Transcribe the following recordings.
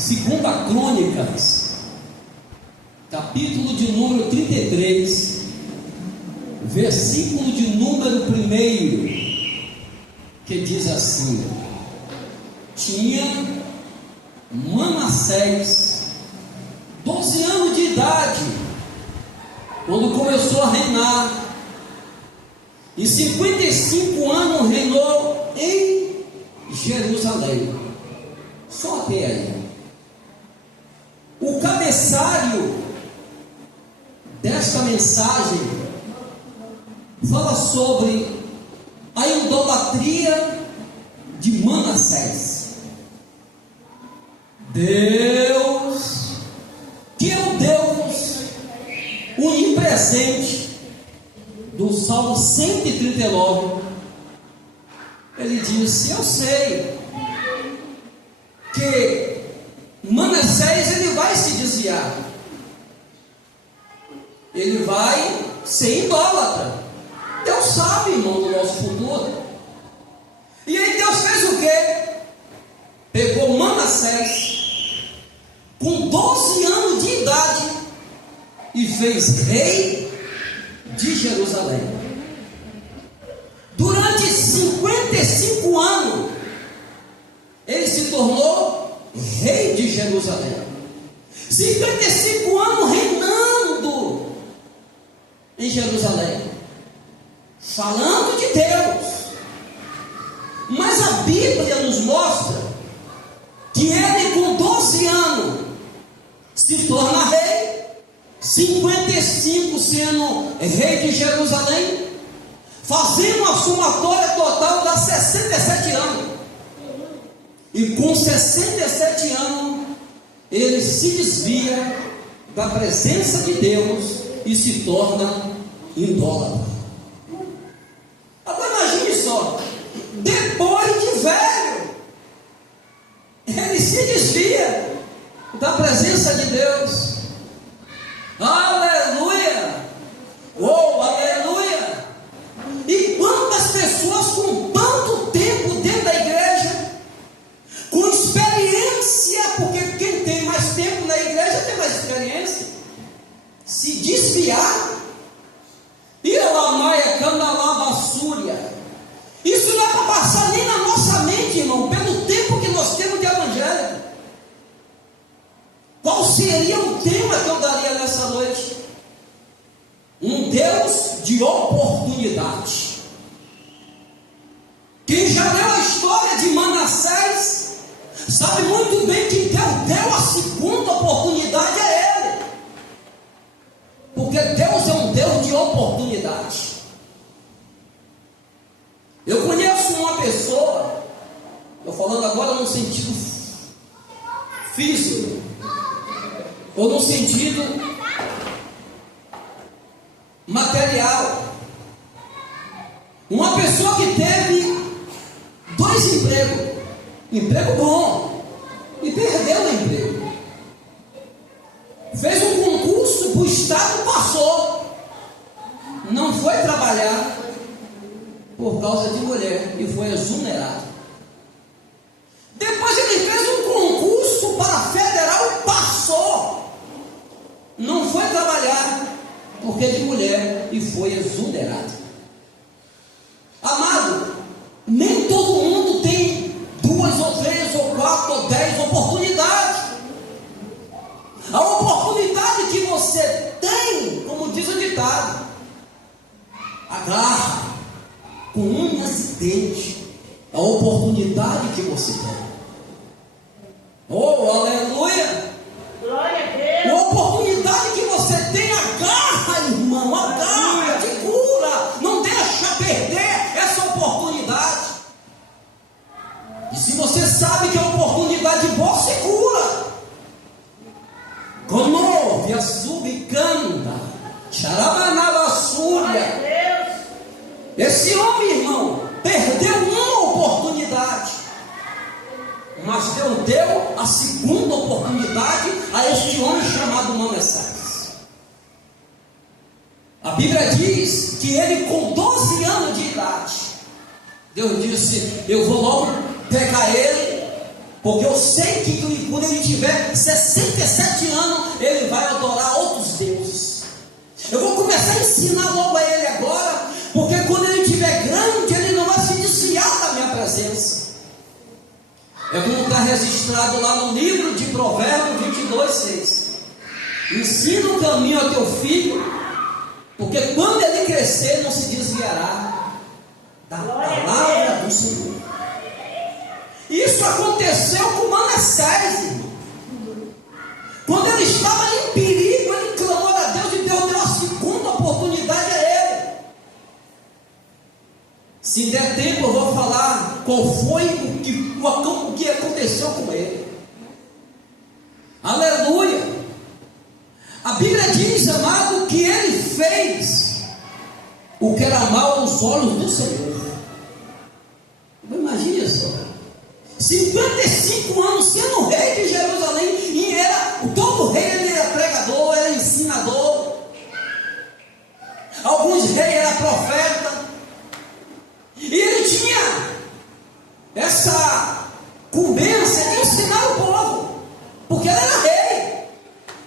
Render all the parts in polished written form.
Segunda Crônicas, capítulo de número 33, versículo de número 1, que diz assim: tinha Manassés 12 anos de idade quando começou a reinar, e 55 anos reinou em Jerusalém. Só até aí. O cabeçalho desta mensagem fala sobre a idolatria de Manassés. Deus, que é o Deus onipresente do Salmo 139, ele disse: eu sei que Manassés ele vai se desviar, ele vai ser idólatra. Deus sabe, irmão, do nosso futuro. E aí Deus fez o quê? Pegou Manassés com 12 anos de idade e fez rei de Jerusalém. Durante 55 anos ele se tornou rei de Jerusalém. 55 anos reinando em Jerusalém, falando de Deus. Mas a Bíblia nos mostra que ele com 12 anos se torna rei, 55 sendo rei de Jerusalém, fazendo a somatória total das 67 anos. E com 67 anos ele se desvia da presença de Deus e se torna idólatra. Agora imagine só, depois de velho, ele se desvia da presença de Deus. Aleluia! Oh, aleluia! E quantas pessoas com tanto tempo dentro da igreja, com experiência, porque quem tem mais tempo na igreja tem mais experiência, se desviar, e ela maia candalava súria. Isso não é para passar nem na nossa mente, irmão, pelo tempo que nós temos de evangelho. Qual seria o tema que eu daria nessa noite? Um Deus de oportunidade. Quem já leu a história de Manassés sabe muito bem que Deus deu a segunda oportunidade a ele, porque Deus é um Deus de oportunidade. Eu conheço uma pessoa, estou falando agora no sentido físico, ou no sentido material, uma pessoa que teve 2 empregos, emprego bom, e perdeu o emprego. Fez um concurso para o Estado, passou, não foi trabalhar por causa de mulher e foi exonerado. Depois ele fez um concurso para a federal, passou, não foi trabalhar porque de mulher e foi exonerado. Amado, nem todo mundo tem 2 ou 3 ou 4 ou 10 oportunidades. A oportunidade que você tem, como diz o ditado, agarra com unhas e dentes a oportunidade que você tem. Oh, aleluia! Glória a Deus! A oportunidade que você tem, agarra, irmão, agarra, te cura, não deixa perder essa oportunidade. E se você sabe que é uma oportunidade boa, se cura. Como via subcanda, xarabanabasúria. Esse homem, irmão, perdeu uma oportunidade, mas Deus deu a segunda oportunidade a este homem chamado Manassés. A Bíblia diz que ele com 12 anos de idade, Deus disse: eu vou logo pegar ele Porque eu sei que quando ele tiver 67 anos, ele vai adorar outros deuses. Eu vou começar a ensinar logo a ele agora, porque quando ele estiver grande, ele não vai se desviar da minha presença. É como está registrado lá no livro de Provérbios 22:6. Ensina o caminho ao teu filho, porque quando ele crescer, não se desviará da palavra do Senhor. Isso aconteceu com Manassés, irmão. Quando ele estava em perigo, ele clamou a Deus e Deus deu a segunda oportunidade a ele. Se der tempo, eu vou falar qual foi o que aconteceu com ele. Aleluia! A Bíblia diz, amado, que ele fez o que era mal aos olhos do Senhor. Imagine só, 55 anos sendo rei de Jerusalém, e todo rei ele era pregador, era ensinador. Alguns reis eram profeta, e ele tinha essa incumbência de ensinar o povo, porque ele era rei.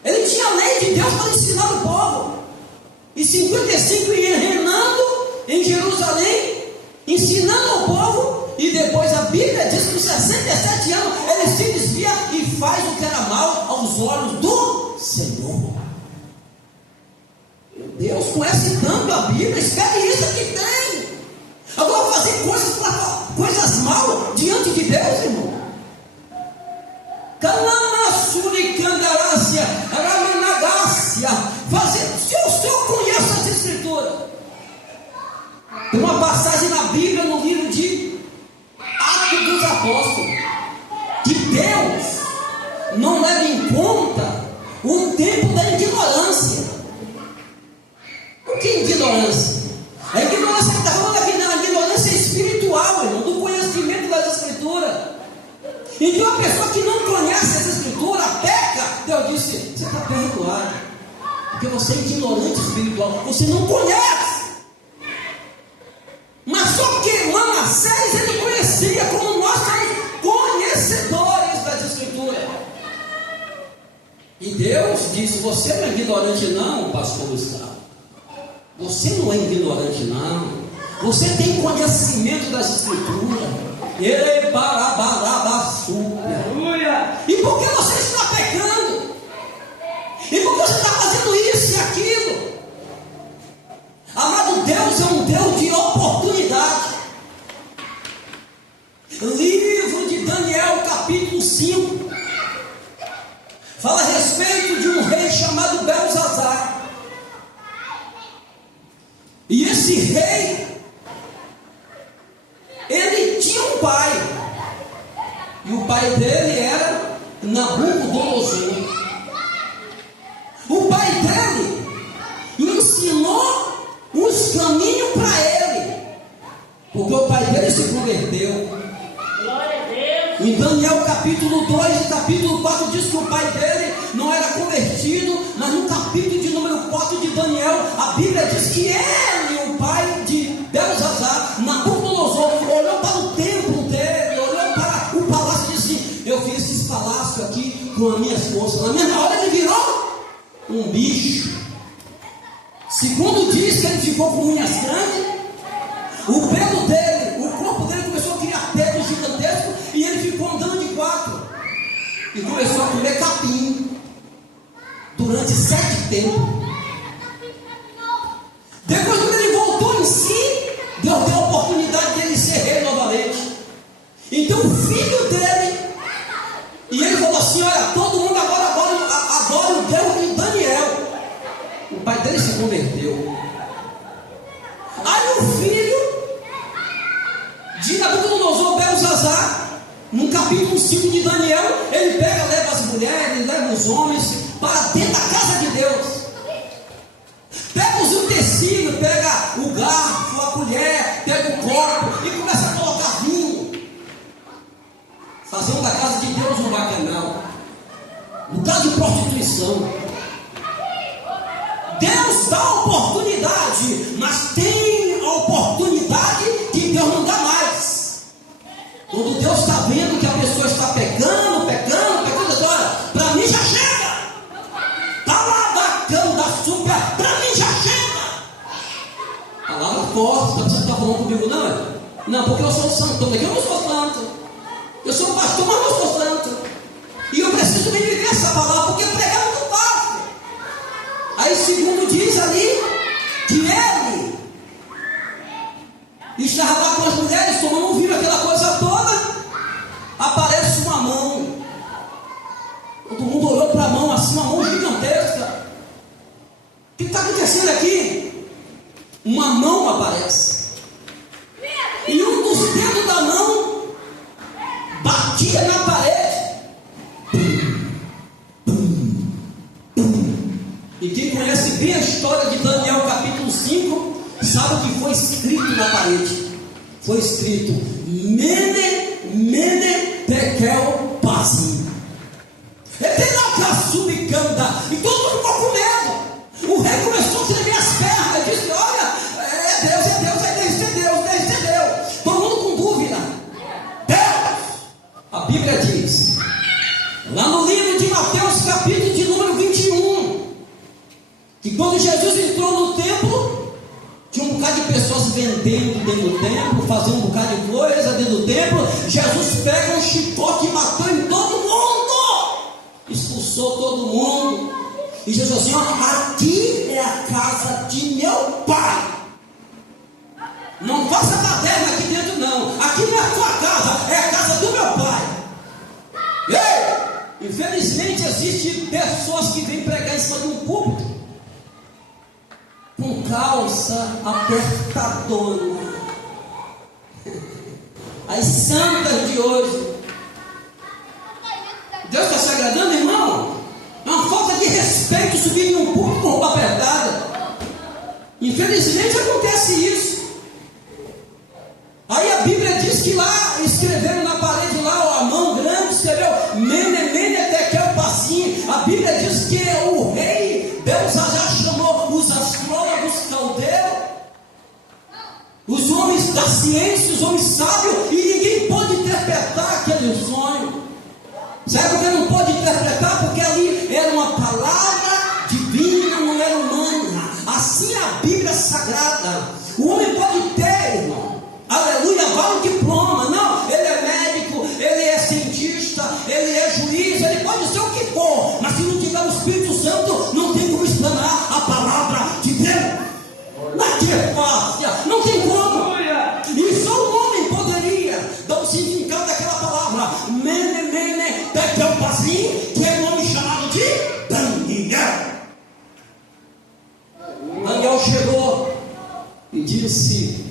Ele tinha a lei de Deus para ensinar o povo. E 55 ia reinando em Jerusalém, ensinando ao povo. E depois a Bíblia diz que com 67 anos ele se desvia e faz o que era mal aos olhos do Senhor. Meu Deus, conhece tanto a Bíblia, experiência que tem. Agora fazer coisas mal diante de Deus, irmão. Se o Senhor conhece as Escrituras, tem uma passagem na Bíblia, no livro de Atos dos Apóstolos, que Deus não leva em conta o tempo da ignorância. O que é ignorância? A ignorância que está falando aqui, não, a ignorância espiritual, irmão, do conhecimento das Escrituras. Então a pessoa que não conhece as Escrituras peca. Deus disse: você está perdoado, porque você é ignorante espiritual, você não conhece. Mas só que Manassés ele conhecia, como nós somos conhecedores das Escrituras. E Deus disse: você não é ignorante não, pastor Gustavo. Você não é ignorante não. Você tem conhecimento das Escrituras. E por que você está pecando? E por que você está fazendo isso e aquilo? Amado, Deus é um Deus de oportunidade. Livro de Daniel, capítulo 5, fala a respeito de um rei chamado Belzazar. E esse rei, ele tinha um pai, e o pai dele era Nabucodonosor. O pai dele ensinou os caminhos para ele, porque o pai dele se converteu. Glória a Deus. Em Daniel capítulo 2 e capítulo 4 diz que o pai dele não era convertido, mas no capítulo de número 4 de Daniel, a Bíblia diz que ele, o pai de Belzazar, Nabucodonosor, olhou para o templo dele, olhou para o palácio e disse: eu fiz esses palácios aqui com as minhas forças. Na mesma hora ele virou um bicho. Segundo diz que ele ficou com unhas grandes, o pelo dele, o corpo dele começou a criar pelos gigantescos, e ele ficou andando de quatro e começou a comer capim durante 7 tempos. Depois, quando ele voltou em si, Deus deu a oportunidade de ele ser rei novamente. Então o filho dele, e ele falou assim: olha, todo mundo agora adora o Deus de Daniel. O pai dele se converteu. Aí o filho de Nabucodonosor, Belzazar, no capítulo 5 de Daniel, ele leva as mulheres, leva os homens para dentro da casa de Deus. Pega os utensílios, pega o garfo, a colher, pega o copo e começa a colocar vinho. Fazendo da casa de Deus um bacanal, lugar de prostituição. Deus dá oportunidade, mas tem a oportunidade que Deus não dá mais. Quando Deus está vendo que a pessoa está pecando, olha, para mim já chega. Está lá da cama, da súplica, para mim já chega. Palavra forte, você está falando comigo, não é? Não, porque eu sou santo, porque eu não sou santo. Eu sou pastor, mas não sou santo. E eu preciso de viver essa palavra, porque pregar não fácil. Aí segundo diz ali, que ele estava lá com as mulheres, tomando um vinho, aquela coisa toda, aparece uma mão. Todo mundo olhou para a mão, assim, uma mão gigantesca. O que está acontecendo aqui? Uma mão aparece. E um dos dedos da mão batia na parede. E quem conhece bem a história de Daniel capítulo 5, sabe o que foi escrito na parede? Foi escrito Mene, Mene, Tekel, Pazim. E todo mundo ficou com medo. O rei começou a tremer as pernas. Disse: olha, é Deus. Todo mundo com dúvida. Deus. A Bíblia diz, lá no livro de Mateus, capítulo de número 21, que quando Jesus entrou no templo, tinha um bocado de pessoas vendendo dentro do templo, fazendo um bocado de coisa dentro do templo. Jesus pega um chicote e matou em todo mundo, expulsou todo mundo. E Jesus assim: aqui é a casa de meu pai. Não faça baderna aqui dentro não. Aqui não é a sua casa, é a casa do meu pai. Ei! Infelizmente existem pessoas que vêm pregar em cima de um púlpito com calça apertadona. As santas de hoje. Deus está se agradando, irmão? É uma falta de respeito subir em um púlpito com roupa apertada. Infelizmente acontece isso. Aí a Bíblia diz que lá escreveram na parede, lá a mão grande escreveu Mene, Mene, Tekel, Pazim. A Bíblia diz que o rei Belsazar chamou os astrólogos caldeus, os homens da ciência, os homens sábios, e ninguém pôde interpretar aquele sonho. Sabe por que não pode interpretar? Porque ali era uma palavra divina, não era humana. Assim é a Bíblia Sagrada. O homem pode ter, irmão, aleluia, vários diploma. Não, ele é médico, ele é cientista, ele é juiz, ele pode ser o que for, mas se não tiver o Espírito Santo, não tem como explanar a palavra de Deus. Na que é fácil, não tem como. E só o homem poderia dar o significado daquela palavra Mene, Mene, Tekel, Pazim, que é o nome chamado de Daniel. Daniel chegou e disse: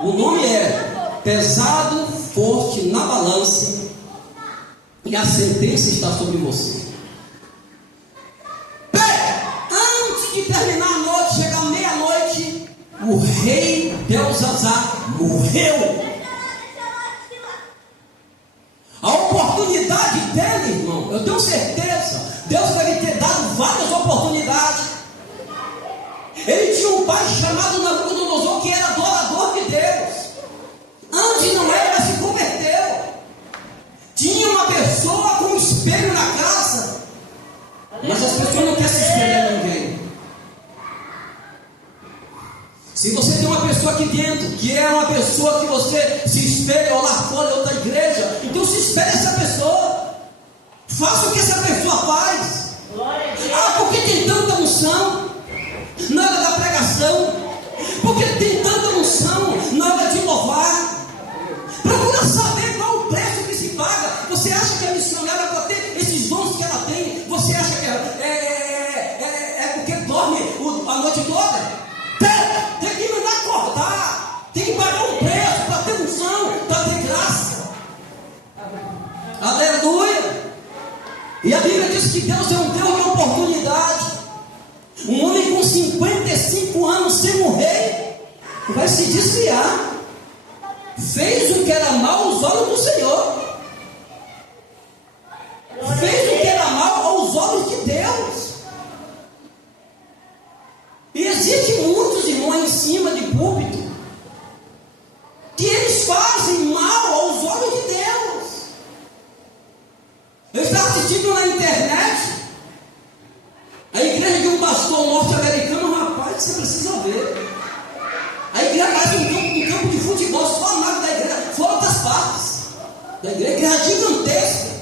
o nome é pesado, forte na balança, e a sentença está sobre você. Antes de terminar a noite, chegar meia-noite, o rei Belsazar morreu. A oportunidade dele, irmão, eu tenho certeza, Deus deve ter dado várias oportunidades. Ele tinha um pai chamado Nabucodonosor, que era adorador de Deus. Antes não era, mas se converteu. Tinha uma pessoa com um espelho na casa, mas as pessoas não querem se espelhar em ninguém. Se você tem uma pessoa aqui dentro, que é uma pessoa que você se espelha, ou lá fora, em outra igreja, então se espelhe essa pessoa. Faça o que essa pessoa faz. Porque tem tanta unção na hora da pregação, porque tem tanta unção na hora de louvar. Procura saber qual o preço que se paga. Você acha que a missionária, para ter esses dons que ela tem, você acha que é porque dorme a noite toda? Tem que mandar acordar, tem que pagar um preço para ter unção, para ter graça. Aleluia. E a Bíblia diz que Deus é um Deus de oportunidade. Um homem com 55 anos sendo um rei vai se desviar. Fez o que era mal aos olhos do Senhor. Fez o que era mal aos olhos de Deus. E existem muitos irmãos em cima de púlpito que precisa ver. A igreja parece um campo de futebol, só a nave da igreja, fora outras partes da igreja, igreja gigantesca.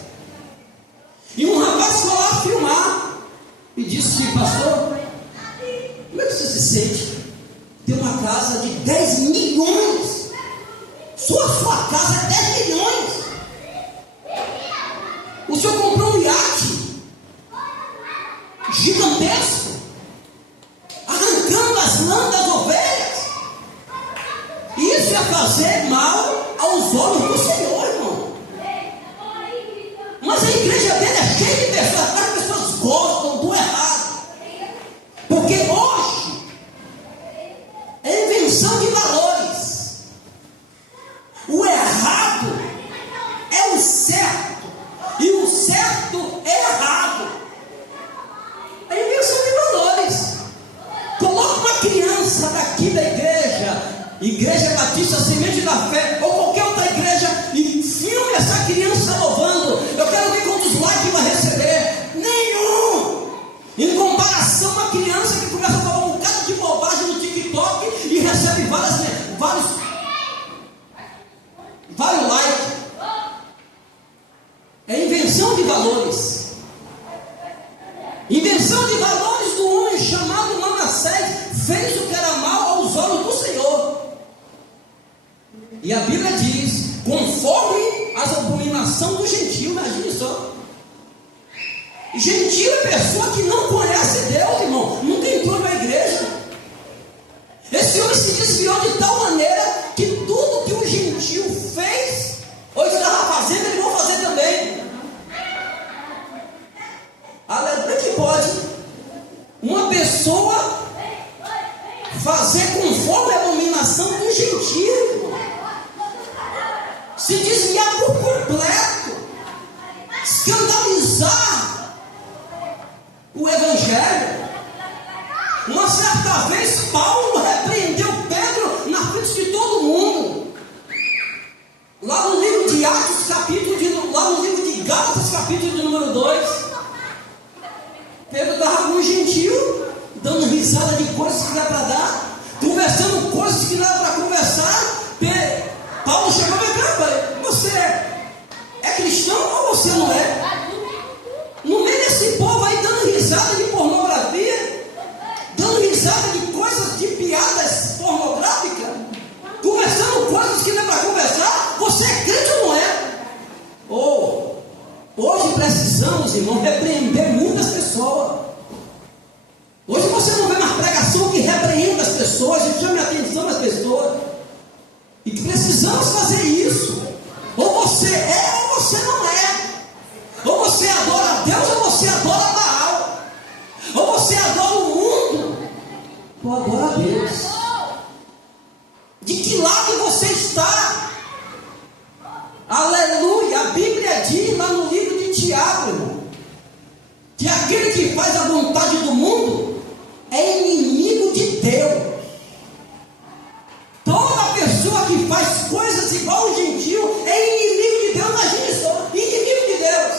E um rapaz foi lá filmar e disse: pastor, como é que você se sente? Tem uma casa de 10 milhões. Sua casa é 10 milhões. O senhor comprou um iate gigantesco, arrancando as lãs das ovelhas. Isso é fazer mal aos olhos do Senhor, irmão. Mas a igreja dele é cheia de pessoas, as pessoas gostam do errado. Porque hoje é invenção de valores. O errado é o certo, e o certo é errado. É invenção de valores. Coloca uma criança daqui da igreja Batista Semente da Fé, ou qualquer outra igreja, e filme essa criança louvando. Eu quero ver quantos likes vai receber. Nenhum. Em comparação a uma criança que começa a falar um bocado de bobagem no TikTok e recebe vários likes. É invenção de valores. Invenção de valores do homem chamado Manassés fez o que era mal aos olhos do Senhor. E a Bíblia diz: conforme as abominações do gentio. Imagine só. Gentio é pessoa que não conhece Deus, irmão, nunca entrou na igreja. Esse homem se desviou de tal maneira que tudo que o gentio fez, hoje estava fazendo, ele vai fazer também. Aleluia, que pode uma pessoa fazer conforme a abominação do gentio, se desviar por completo, escandalizar o evangelho. Uma certa vez Paulo repreendeu Pedro na frente de todo mundo, lá no livro de Atos, lá no livro de Gálatas, capítulo de número 2. Pedro estava com um gentio, dando risada de coisas que não era para dar, conversando coisas que não era para conversar. Paulo chegou e falou: você é cristão ou você não é? No meio desse povo aí dando risada de pornografia, dando risada de coisas, de piadas pornográficas, conversando coisas que não é para conversar. Você é crente ou não é? Hoje precisamos, irmão, repreender muitas pessoas. Hoje você não vê mais pregação que repreenda as pessoas e chame a atenção das pessoas. E que precisamos fazer isso. Ou você é ou você não é. Ou você adora a Deus ou você adora Baal. Ou você adora o mundo ou adora a Deus. De que lado você está? Aleluia. A Bíblia diz lá no livro de Tiago, irmão, que aquele que faz a vontade do mundo é inimigo de Deus. Toda pessoa que faz coisas igual o gentio é inimigo de Deus. Imagine só, inimigo de Deus.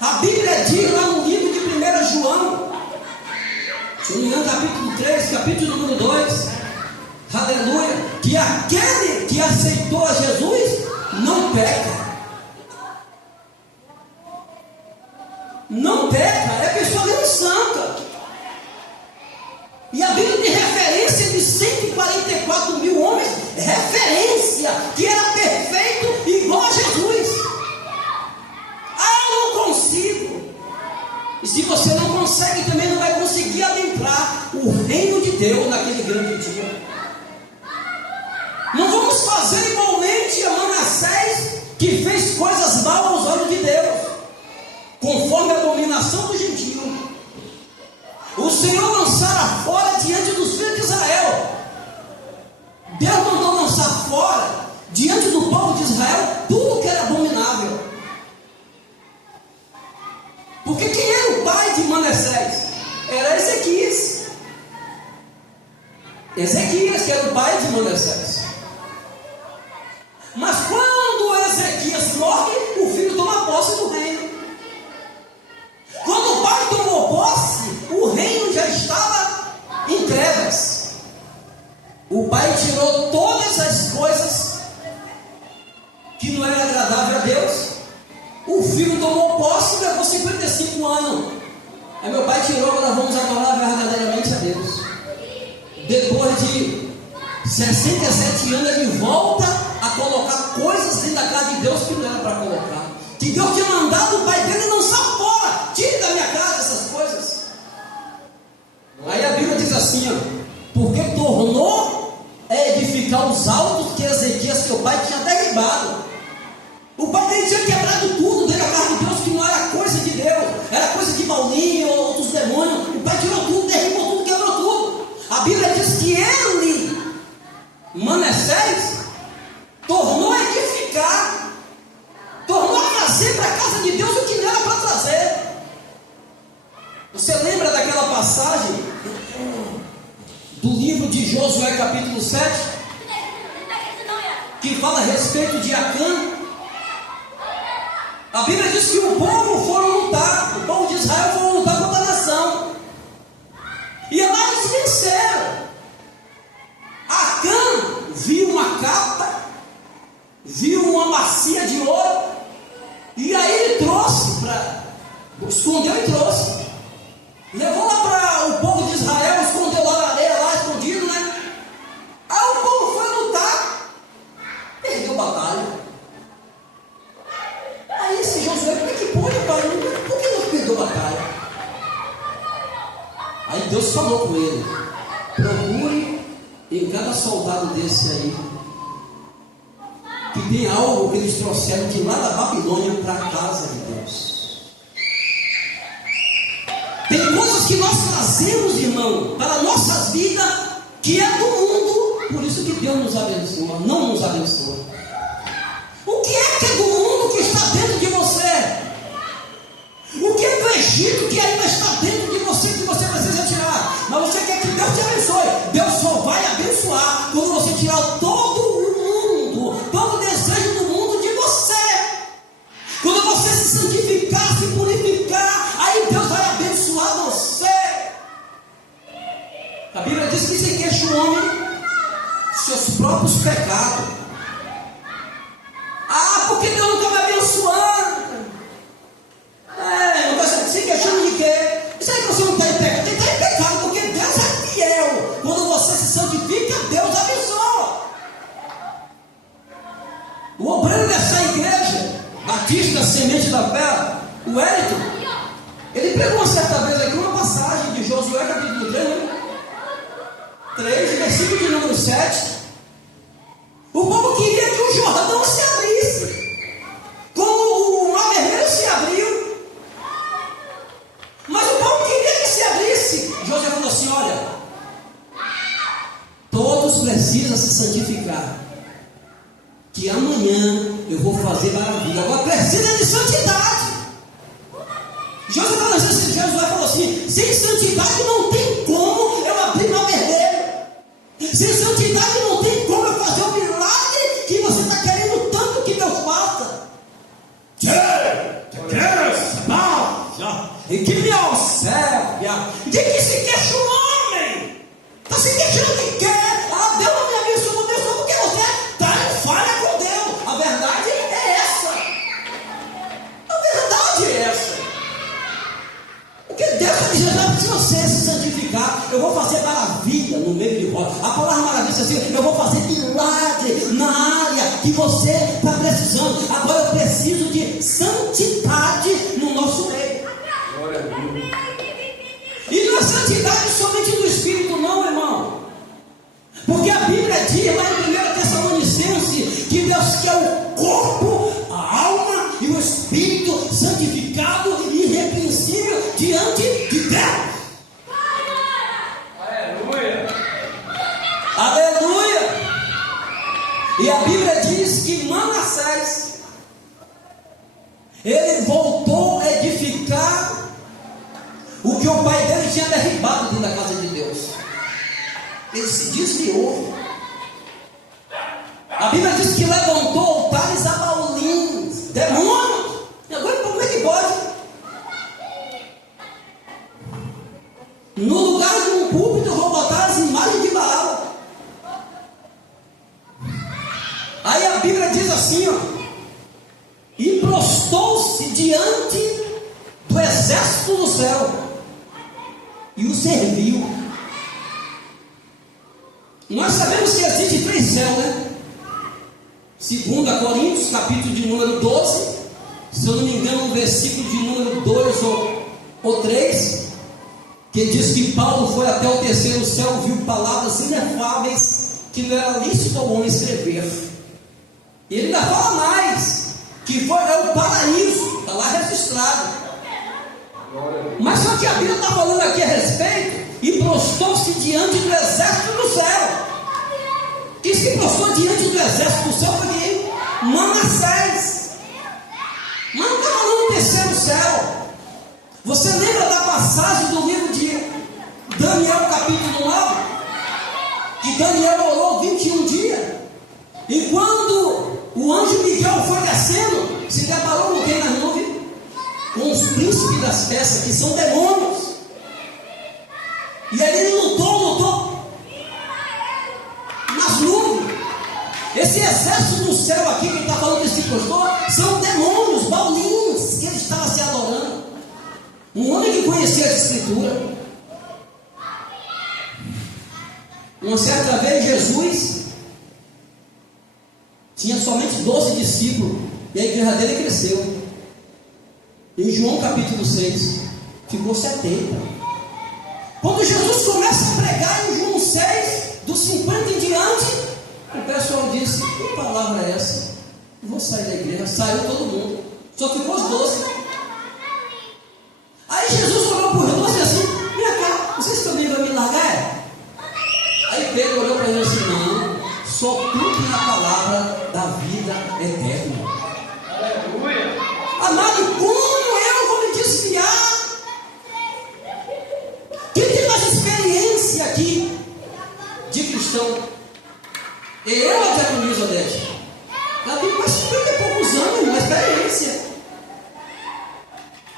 A Bíblia diz lá no livro de 1 João, se não me engano, capítulo 3, capítulo número 2, aleluia, que aquele que aceitou a Jesus não peca. Não peca, é pessoa mesmo santa. E a Bíblia tem referência de 144 mil homens, referência que era perfeito igual a Jesus. Eu não consigo. E se você não consegue, também não vai conseguir adentrar o reino de Deus naquele grande dia. Não vamos fazer igualmente a Manassés, que fez coisas mal aos olhos de Deus, conforme a abominação do gentio. O Senhor lançara fora diante dos filhos de Israel. Deus mandou lançar fora diante do povo de Israel tudo que era abominável. Porque quem era o pai de Manassés? Era Ezequias. Ezequias que era o pai de Manassés. Mas quando Ezequias morre, o filho toma posse do reino. Quando o pai tomou posse, o reino já estava em trevas. O pai tirou todas as coisas que não era agradável a Deus. O filho tomou posse e levou 55 anos. Aí meu pai tirou, nós vamos adorar verdadeiramente a Deus. Depois de 67 anos, ele volta a colocar coisas dentro da casa de Deus que não era para colocar. Que Deus tinha mandado o pai dele lançar fora. Tire da minha casa essas coisas. Aí a Bíblia diz assim, ó, porque tornou a edificar os altos que Ezequias, seu pai, tinha derribado. O pai dele tinha quebrado tudo dentro da casa de Deus, que não era coisa de Deus, era coisa de Paulinho ou outros demônios. O pai tirou tudo, derribou tudo, quebrou tudo. A Bíblia diz que ele, Manassés, tornou a edificar, tornou a trazer para a casa de Deus o que não era para trazer. Você lembra daquela passagem do livro de Josué, capítulo 7, que fala a respeito de Acã? A Bíblia diz que o povo foram lutar, o povo de Israel foram lutar contra a nação, e lá eles venceram. Acã viu uma capa, viu uma bacia de ouro, e aí ele trouxe, escondeu e trouxe. Levou lá para o povo de Israel, escondeu lá na areia, lá escondido, né? Aí o povo foi lutar, perdeu a batalha. Aí esse Josué, como é que pode, pai? Por que não perdeu a batalha? Aí Deus falou com ele: procure em cada soldado desse aí, que tem algo que eles trouxeram de lá da Babilônia para a casa de Deus. Tem coisas que nós trazemos, irmão, para nossas vidas, que é do mundo. Por isso que Deus nos abençoa, não nos abençoa. O que é do mundo que está dentro de você? O que é do Egito que ainda está dentro de você, que você precisa tirar? Mas você quer que Deus te abençoe. Deus só vai abençoar quando você tirar todo o mundo, todo o desejo do mundo de você. Quando você se santificar, se purificar, aí Deus vai abençoar você. A Bíblia diz que se queixa o homem seus próprios pecados. Ah, porque Deus não está me abençoando? Não está se queixando de quê? Isso aí que você não está em pecado. Você está em pecado porque Deus é fiel. Quando você se santifica, Deus abençoa. O obreiro dessa igreja Batista, Semente da Fé, o Wellington, ele pregou uma certa vez aqui uma passagem de Josué, capítulo 3, versículo de número 7. O povo queria que o Jordão se abrisse, como o Mar Vermelho se abriu, mas o povo queria que se abrisse. Josué falou assim: olha, todos precisam se santificar, que amanhã eu vou fazer maravilha. Agora precisa de santidade. Josué falou assim: sem santidade não tem como eu abrir Mar Vermelho. Sem santidade não tem como eu fazer o milagre que você está querendo tanto que Deus faça. E que me observe. De que se queixa o homem? Está se queixando de quê? Ah, Deus não me abençoou, Deus não, porque você está em falha com Deus. A verdade é essa. A verdade é essa. Porque Deus está dizendo: se você se santificar, eu vou fazer maravilha no meio de vós. A palavra maravilha é assim: eu vou fazer milagre na área que você está precisando. Agora eu preciso de santidade no nosso meio. E não é santidade somente do Espírito, não, irmão. Porque a Bíblia diz lá em 1 Tessalonicenses que Deus quer o corpo, a alma e o Espírito santificado e irrepreensível diante de Deus. Aleluia! Aleluia! E a Bíblia diz que Manassés, ele voltou a edificar o que o pai dele tinha derribado dentro da casa de Deus. Ele se desviou. A Bíblia diz que levantou altares a Baulins, demônios. E agora como é que pode? No lugar de um púlpito eu vou botar diante do exército do céu e o serviu. Nós sabemos que existe 3 céus, né? 2 Coríntios, capítulo de número 12, se eu não me engano, no versículo de número 2 ou 3, que diz que Paulo foi até o 3º céu, viu palavras inefáveis que não era lícito ao homem escrever. E ele ainda fala mais, que é o paraíso, está lá registrado. Mas só que a Bíblia está falando aqui a respeito, e prostrou-se diante do exército do céu. Quem se prostrou diante do exército do céu foi quem? Manassés. Mas não está falando do 3º céu. Você lembra da passagem do livro de Daniel, capítulo 9? Que Daniel orou 21 dias. E quando o anjo Miguel foi descendo, se deparou com quem nas nuvens? Com os príncipes das peças, que são demônios. E aí ele lutou nas nuvens. Esse exército do céu aqui, que ele está falando desse pastor, são demônios, baulinhos, que ele estava se adorando. Um homem que conhecia a escritura. Uma certa vez Jesus tinha somente 12 discípulos, e a igreja dele cresceu. Em João capítulo 6 ficou 70. Quando Jesus começa a pregar em João 6, dos 50 em diante, o pessoal disse: que palavra é essa? Eu vou sair da igreja. Saiu todo mundo, só ficou os 12. Aí Jesus olhou para os 12 e disse assim: vem cá, vocês também vão me largar? Aí Pedro olhou para ele e disse: não, só tu que na palavra da vida eterna. Aleluia. Amado, como eu vou me desviar? Quem tem mais experiência aqui de cristão? Eu até com Luiz Odete. Ela tem mais 50 e poucos anos, uma experiência.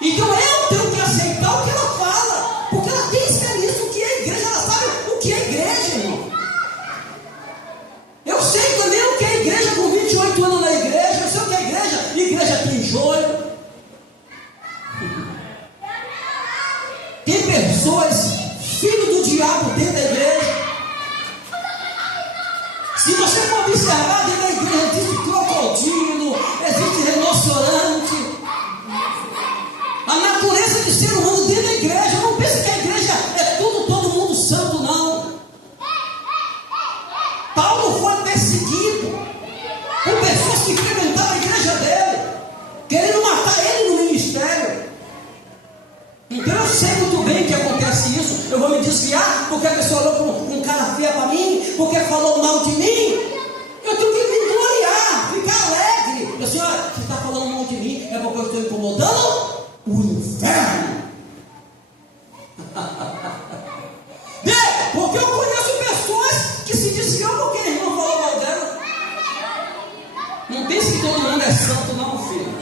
Então eu tenho que aceitar o que ela fala, porque ela tem experiência do que é igreja, ela sabe o que é igreja, irmão. Eu sei também o que é igreja com 28 anos na igreja, eu sei o que é igreja. Igreja tem joio. Tem pessoas, filho do diabo dentro da igreja. Se você for observar, dentro da igreja existe crocodilo, existe rinoceronte. A natureza de ser humano dentro da igreja. Não pense que a igreja é tudo, todo mundo santo, não. Paulo foi perseguido por pessoas que frequentaram a igreja dele, querendo matar ele no ministério. Então eu sei muito bem que acontece isso. Eu vou me desviar porque a pessoa olhou com cara feia para mim, porque falou mal de mim. Eu tenho que me gloriar, ficar alegre. Eu sei: olha, você está falando mal de mim, é porque eu estou incomodando o inferno. Porque eu conheço pessoas que se desviam porque o irmão falou mal dela. Não pense que todo mundo é santo, não, filho.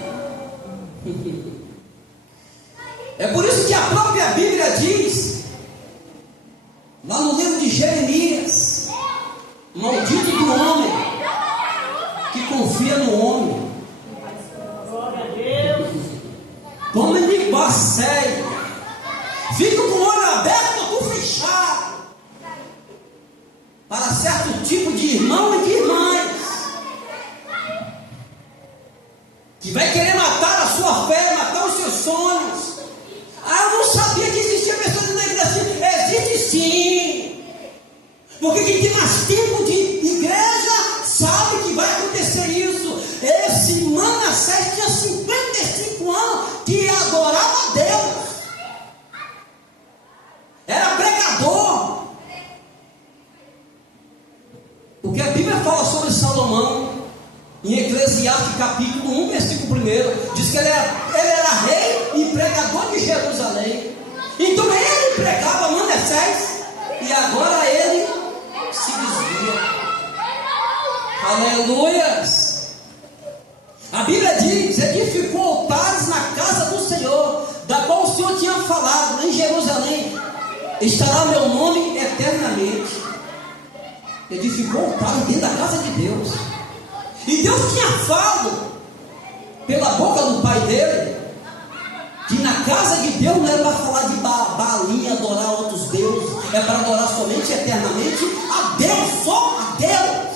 É por isso que a própria Bíblia diz, lá no livro de Jeremias: maldito do homem que confia no homem. Glória a Deus. Tome-me sério. Fica com o olho aberto ou fechado para certo tipo de irmão e de irmãs que vai querer matar a sua fé, matar os seus sonhos. Eu não sabia que existia pessoas na igreja assim. Existe sim. Porque quem tem mais tempo de igreja sabe que vai acontecer isso. Esse Manassés tinha 55 anos que adorava a Deus. Era pregador. Porque a Bíblia fala sobre Salomão em Eclesiastes capítulo 1, versículo 1. Diz que ele era rei e pregador de Jerusalém. Então ele pregava Manassés e agora ele se desvia. Aleluias. A Bíblia diz: edificou altares na casa do Senhor, da qual o Senhor tinha falado: em Jerusalém estará meu nome eternamente. Edificou altares dentro da casa de Deus. E Deus tinha falado pela boca do pai dele Que na casa de Deus não é para falar de balinha, adorar outros deuses, é para adorar somente eternamente a Deus, só a Deus.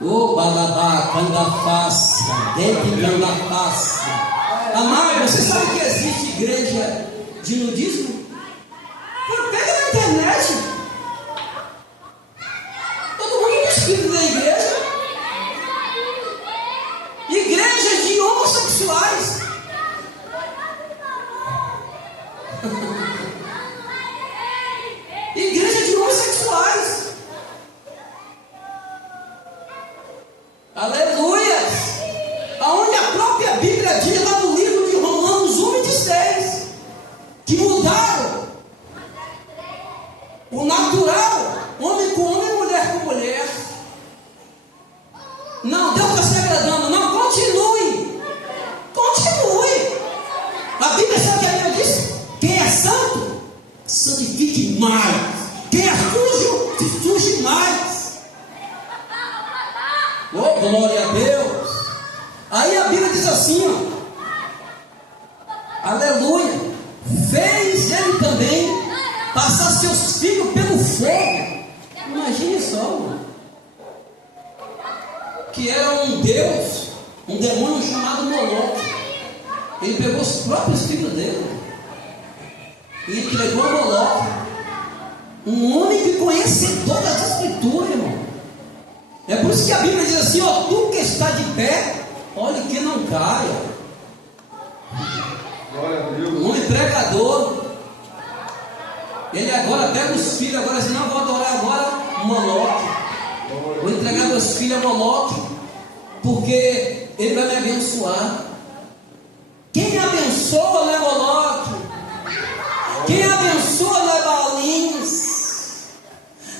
Ô balabá, cangafaça, dente cangafaça. Amado, você sabe que existe igreja de nudismo? Pega na internet. Todo mundo inscrito na igreja. Igrejas de homossexuais. Igreja de homossexuais. Aleluia! Aonde a própria Bíblia diz lá no livro de Romanos 1:26 que mudaram o natural, homem com homem, mulher com mulher. Não, Deus está se agradando. Não, continue. A Bíblia sabe que a Bíblia diz: quem é santo, santifique mais. Quem é sujo, se suje mais. Oh, glória a Deus. Aí a Bíblia diz assim, ó, aleluia, fez ele também passar seus filhos pelo fogo. Imagine só, mano. Que era um deus, um demônio chamado Moloque. Ele pegou os próprios filhos dele e entregou a Moloque. Um homem que conhecedor das escrituras, irmão. É por isso que a Bíblia diz assim, ó, tu que está de pé, olhe que não caia. Um homem pregador. Ele agora pega os filhos, agora assim, não, vou adorar agora Moloque. Vou entregar meus filhos a Moloque, porque ele vai me abençoar. Quem abençoa não é Moloque. Quem abençoa não é Baalins.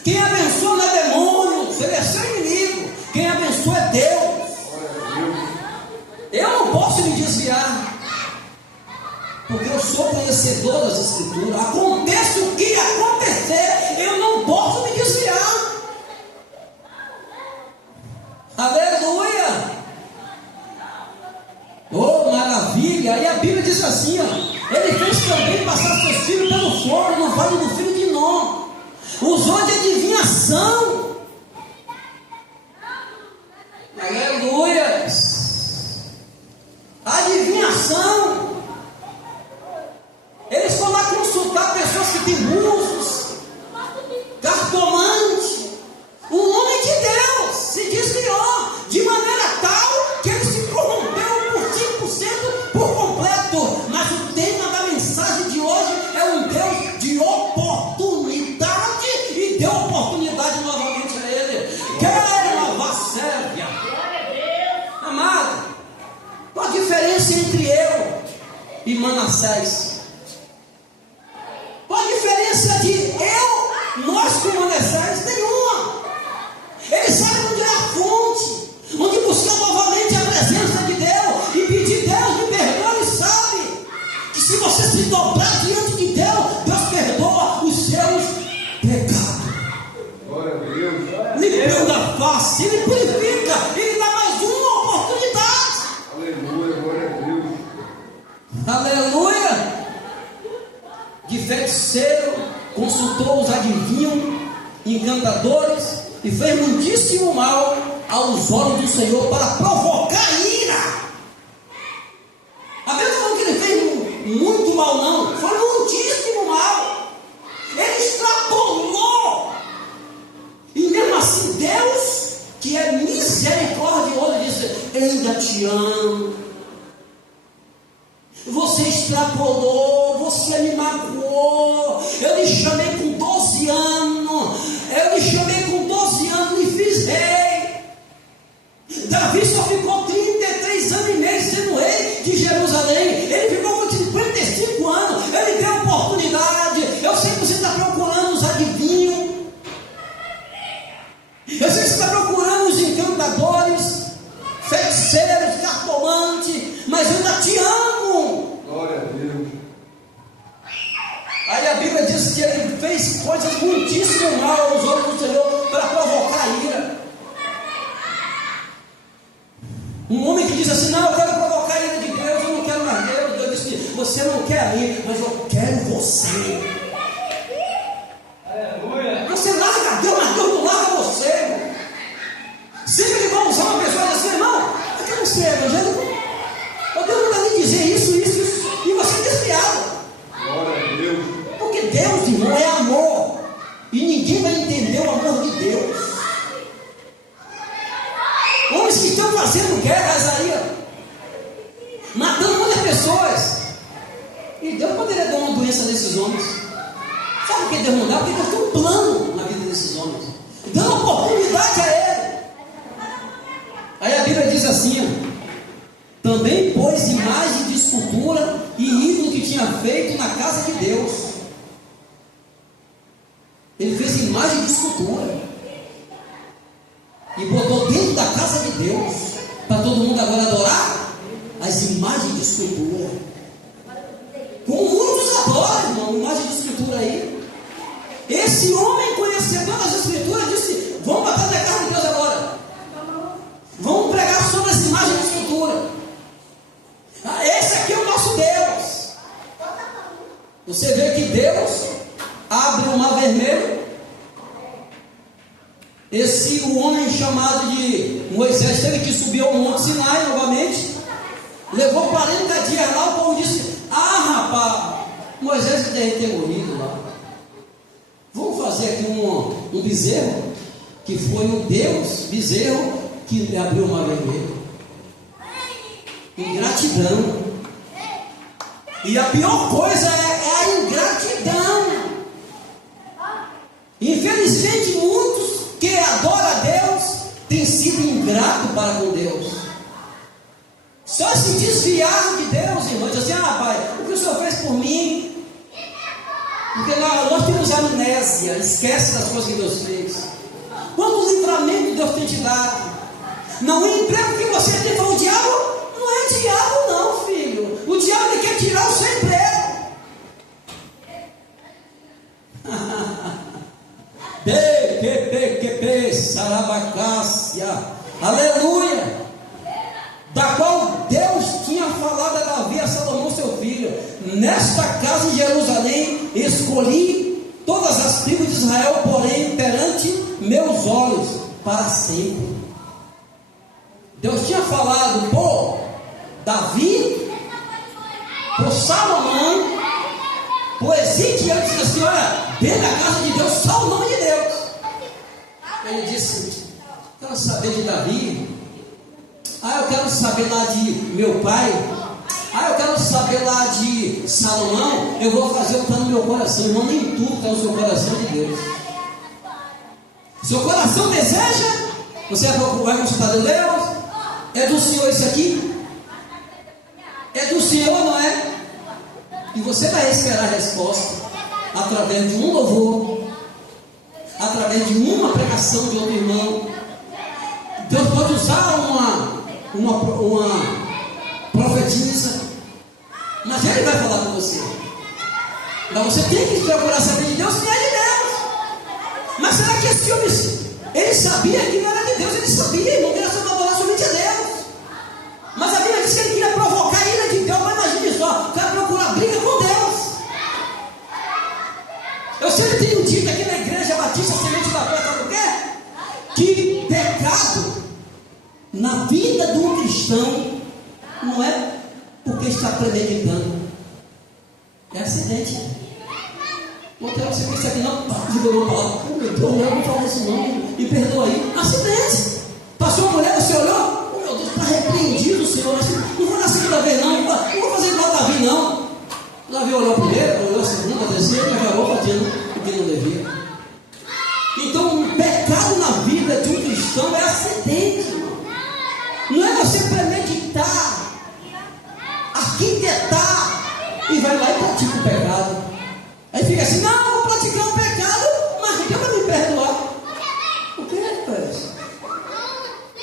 Quem abençoa não é demônio. Ele é seu inimigo. Quem abençoa é Deus. Eu não posso me desviar, porque eu sou conhecedor das escrituras. Aconteça o que acontecer, eu não posso me desviar. Aleluia! Oh, maravilha! Aí a Bíblia diz assim, ó, ele fez também passar seus filhos pelo fogo no vale do filho de Nó. Usou de adivinhação. Aleluia! Adivinhação. Eles foram lá consultar pessoas que têm búzios, cartomante. Um homem de Deus se desviou de maneira tal que ele se corrompeu por 5% por completo. Mas o tema da mensagem de hoje é um Deus de oportunidade, e deu oportunidade novamente a ele. Quer lavar sérvia. Amado, qual a diferença entre eu e Manassés? Qual a diferença de nós com Manassés? Nenhuma. Ele sabe onde é a fonte, onde buscar novamente a presença de Deus e pedir: Deus me perdoa. Ele sabe que se você se dobrar diante de Deus, Deus perdoa os seus pecados. Glória a Deus. Limpando a face, ele purifica, ele dá mais uma oportunidade. Aleluia, glória a Deus. Aleluia. De feiticeiro, consultou os adivinhos, encantadores, e fez muitíssimo mal aos olhos do Senhor para provocar ira. A Bíblia falou que ele fez muito mal, não, foi muitíssimo mal. Ele extrapolou, e mesmo assim Deus, que é misericordioso, disse: ainda te amo. Você extrapolou, você me magoou. Eu lhe chamei com 12 anos. Eu lhe chamei com 12 anos e fiz rei. Davi só ficou 33 anos e meio sendo rei de Jerusalém. Ele ficou com 55 anos. Ele deu oportunidade. Eu sei que você está procurando os adivinhos. Eu sei que você está procurando os encantadores, feiticeiros, cartomantes. Mas eu ainda te amo. Glória a Deus. Aí a Bíblia diz que ele fez coisas muitíssimo mal aos olhos do Senhor para provocar ira. Um homem que diz assim: não, eu quero provocar a ira de Deus, eu não quero mais Deus. Deus disse: você não quer ir, mas eu quero você. Aleluia. Você larga Deus, mas Deus não larga você, irmão. Sempre que vão usar uma pessoa assim: irmão, eu quero ser evangélico. Eu Deus manda me dizer isso, e você é desviado. Glória a Deus. Porque Deus, irmão, é amor. E ninguém vai entender o amor de Deus. Homens que estão fazendo guerras aí, matando muitas pessoas. E Deus poderia dar uma doença desses homens. Sabe o que Deus não dá? Porque Deus tem um plano na vida desses homens, dando oportunidade a ele. Aí a Bíblia diz assim: também pôs imagem de escultura e ídolo que tinha feito na casa de Deus. Ele fez imagem de escultura e botou dentro da casa de Deus, para todo mundo agora adorar as imagens de escultura. Como muitos adoram, irmão, imagem de escultura aí. Esse homem, conhecedor das escrituras, disse: vamos bater na casa de Deus agora, vamos pregar sobre essa imagem de escultura. Esse aqui é o nosso Deus. Você vê que Deus abre o mar vermelho. O homem chamado de Moisés teve que subir ao Monte Sinai novamente. Levou 40 dias lá. O povo disse: ah, rapaz, Moisés deve ter morrido lá. Vamos fazer aqui um bezerro, que foi o Deus bezerro que abriu o mar vermelho. Ingratidão. E a pior coisa é a ingratidão. Infelizmente, muitos que adoram a Deus têm sido ingratos para com Deus. Só se desviar de Deus, irmão, diz assim: ah, pai, o que o Senhor fez por mim? Porque nós temos amnésia, esquece das coisas que Deus fez. Quanto livramento Deus tem te dado? Não é emprego que você tem com o diabo? Não é diabo não, filho. O diabo quer tirar o seu emprego. Sarabacácia, aleluia, da qual Deus tinha falado a Davi, a Salomão seu filho: nesta casa de Jerusalém escolhi todas as tribos de Israel, porém perante meus olhos para sempre. Deus tinha falado por Davi, por Salomão, por Ezequiel, disse assim: olha, dentro da casa de Deus, só o nome de Deus. Ele disse: quero saber de Davi. Eu quero saber lá de meu pai. Eu quero saber lá de Salomão. Eu vou fazer o que está no meu coração. Irmão, nem tudo está no seu coração de Deus. Seu coração deseja, você vai consultar de Deus. É do Senhor isso aqui? É do Senhor, não é? E você vai esperar a resposta através de um louvor, através de uma pregação de outro irmão. Deus pode usar uma profetisa, mas Ele vai falar com você. Então você tem que procurar saber de Deus, que é de Deus. Mas será que esse homem, ele sabia que não era de Deus? Ele sabia, irmão, que era só para adorar somente a Deus. Mas a Bíblia diz que ele queria provocar a ira de Deus. Mas imagine só, quer procurar briga com Deus. Eu sempre tenho dito aqui na igreja Batista Semente da Fé, sabe o quê? Que pecado na vida de um cristão não é porque está premeditando, é acidente. Não quero você pensar aqui, não, liberou a palavra. Oh, meu Deus, eu não falo isso não, me perdoa aí. Acidente. Passou uma mulher, você olhou, oh meu Deus, está repreendido o Senhor. Não vou na segunda vez não vou fazer igual Davi não. Davi olhou a primeira, olhou a segunda, a terceira, e acabou fazendo o que não devia. Então, um pecado na vida de um cristão é acidente, irmão. Não é você premeditar, arquitetar e vai lá e pratica o pecado. Aí fica assim: não, vou praticar o pecado, mas Deus vai me perdoar. O que é, rapaz?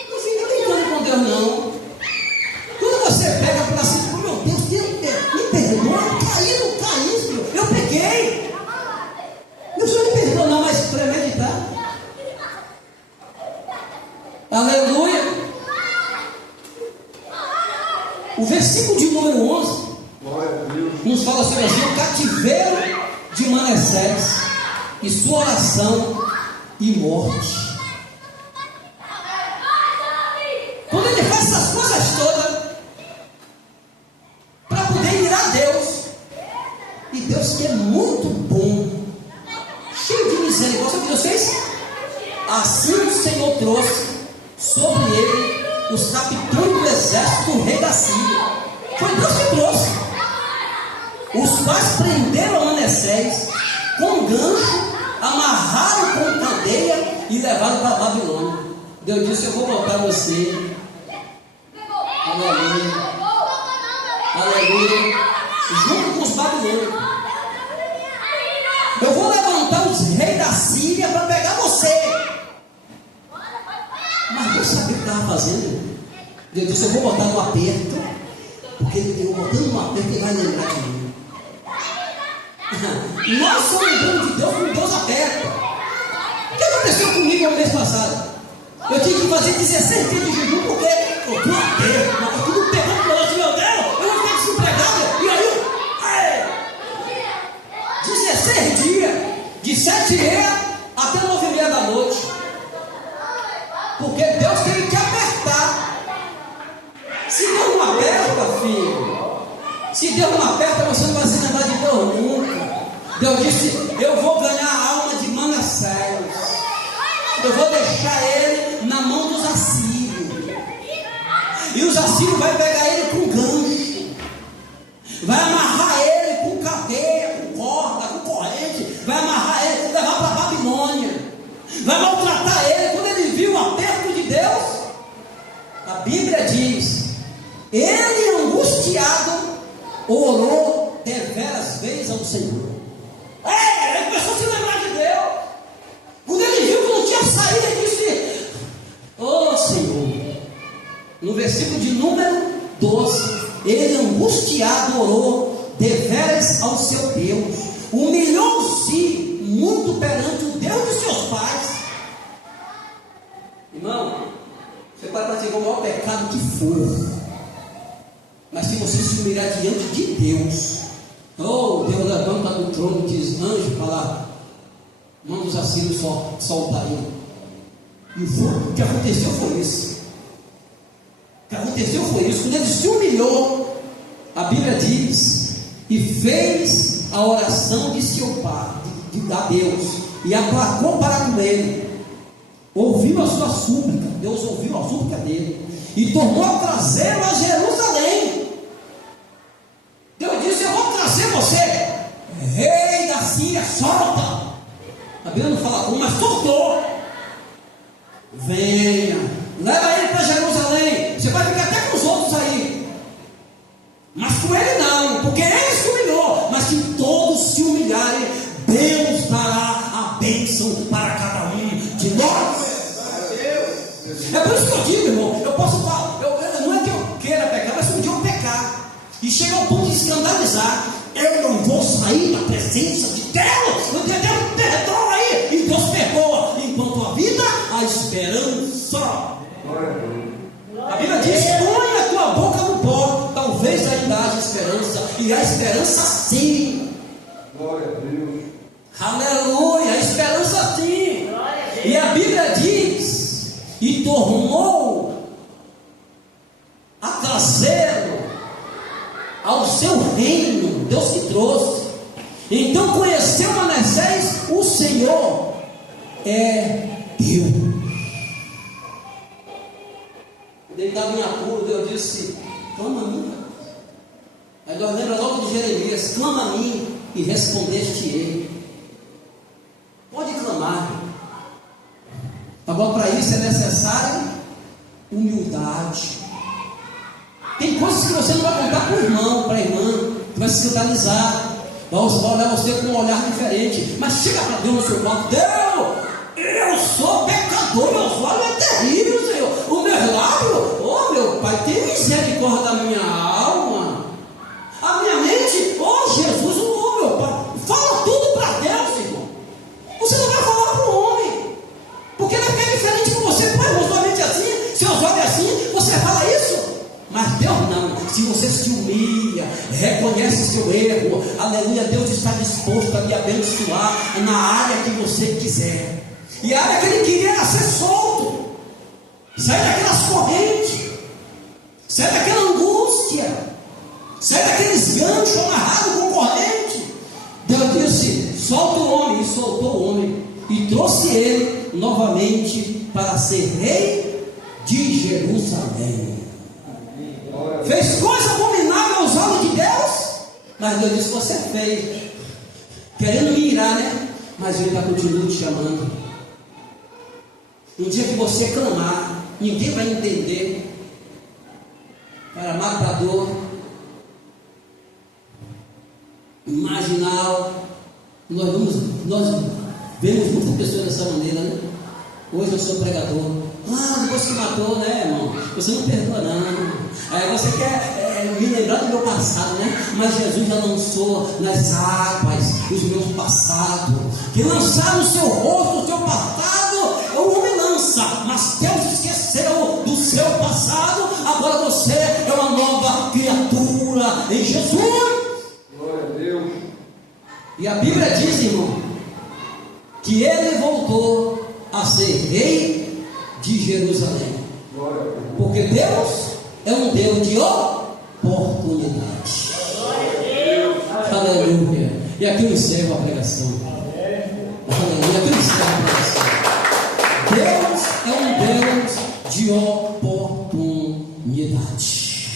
Não fica brincando com Deus não. Quando você pega para si, meu Deus, me perdoa, eu caí, filho. Eu peguei. Manassés e sua oração e morte. Quando ele faz essas coisas todas para poder ir a Deus, e Deus que é muito bom, cheio de misericórdia, sabe o que Deus fez? Assim o Senhor trouxe sobre ele os capitães do exército do rei da Síria. Foi Deus que trouxe. Os quais prenderam Manassés com gancho, amarraram com cadeia e levaram para a Babilônia. Deus disse: eu vou voltar você. Aleluia. Aleluia. Junto com os babilônios. Eu vou levantar os reis da Síria para pegar você. Mas Deus sabia o que estava fazendo. Deus disse: eu vou botar no aperto, porque eu botando no aperto ele vai lembrar de mim. Nós só lembramos de Deus quando Deus aperta. O que aconteceu comigo no mês passado? Eu tive que fazer 16 dias de jejum porque eu estou aperto, mas tudo pegando para nós, meu Deus, eu não fiquei desempregado. E aí, 16 dias, de 7h30 até 9h30 da noite. Porque Deus tem que apertar. Se Deus não aperta, filho, se Deus não aperta, você não vai se lembrar de Deus nunca. Deus disse: eu vou ganhar a alma de Manassés. Eu vou deixar ele na mão dos assírios. E os assírios vão pegar ele com gancho. Vai amarrar ele com cadeia, com corda, com corrente. Vai amarrar ele, levar para a Babilônia. Vai maltratar ele. Quando ele viu o aperto de Deus, a Bíblia diz: ele angustiado orou deveras vezes ao Senhor. Ele começou a se lembrar de Deus. Quando ele viu que não tinha saída, ele disse: oh Senhor. No versículo de número 12, ele angustiado orou deveras ao seu Deus, humilhou-se muito perante o Deus dos seus pais. Irmão, você pode praticar o maior pecado que for, mas se você se humilhar diante de Deus, oh, Deus levanta do trono, diz: anjo para lá, manda os assírios soltar ele. E o que aconteceu foi isso. O que aconteceu foi isso. Quando ele se humilhou, a Bíblia diz: e fez a oração de seu pai, a Deus, e aplacou para com ele, ouviu a sua súplica. Deus ouviu a súplica dele e tornou a trazê-lo a Jerusalém. Deus disse: eu vou trazer você, rei da Síria, solta. A Bíblia não fala como, mas soltou. Venha, leva ele para Jerusalém. Você vai ficar até com os outros aí, mas com ele não, porque ele se humilhou. Mas se todos se humilharem, Deus dará a bênção para cada um de nós. É por isso que eu digo, irmão, eu posso falar, não é que eu queira pecar, mas se um dia eu pecar e chega ao ponto de escandalizar, eu não vou sair da presença de Deus. Eu tenho Deus, perdoa aí, e Deus perdoa. Enquanto a vida, a esperança. A Bíblia diz: põe a tua boca no pó, talvez ainda haja esperança. E a esperança sim. Glória a Deus. Aleluia, a esperança sim. E a Bíblia diz: e tornou a trazê-lo ao seu reino. Deus que trouxe. Então conheceu Manassés: o Senhor é Deus. Ele estava em apuro, Deus disse: clama a mim. Aí nós lembramos logo de Jeremias: clama a mim e respondeste ele. Pode clamar. Agora, para isso é necessário humildade. Tem coisas que você não vai contar para o irmão, para a irmã, que vai se escandalizar, vai olhar você com um olhar diferente. Mas chega para Deus no seu quarto: Deus, eu sou pecador, meu olho é terrível, Senhor. O meu lábio, oh meu Pai, tem misericórdia da minha alma. A minha mente, oh Jesus, oh meu Pai, fala tudo para Deus, irmão. Você não vai falar para o homem, porque ele vai ficar diferente com você. Pô, irmão, sua mente é assim, seus olhos é assim, você fala isso. Mas Deus não. Se você se humilha, reconhece seu erro, Aleluia, Deus está disposto a me abençoar na área que você quiser. E a área que Ele queria era ser solto, sair daquelas correntes, sair daquela angústia, sair daqueles ganchos amarrados com corrente. Deus disse: solta o homem, e soltou o homem, e trouxe ele novamente para ser rei de Jerusalém. Fez coisa abominável aos olhos de Deus, mas Deus disse: você fez, querendo me irar, né? Mas Ele continua te chamando. Um dia que você clamar, ninguém vai entender. Para matador, marginal, nós vemos muitas pessoas dessa maneira, né? Hoje eu sou pregador. Depois que matou, né, irmão? Você não perdoa, não. Aí você quer me lembrar do meu passado, né? Mas Jesus já lançou nas águas os meus passados. Que lançar no seu rosto o seu passado, o homem lança, mas Deus esqueceu do seu passado. Agora você é uma nova criatura em Jesus. Glória a Deus. E a Bíblia diz, irmão, que ele voltou a ser rei de Jerusalém. Glória a Deus. Porque Deus é um Deus de oportunidade. Aleluia. E aqui eu encerro a pregação. Aleluia. Aqui eu encerro a pregação. Deus é um Deus de oportunidade.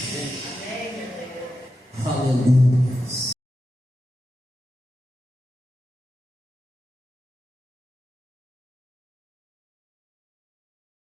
Aleluia.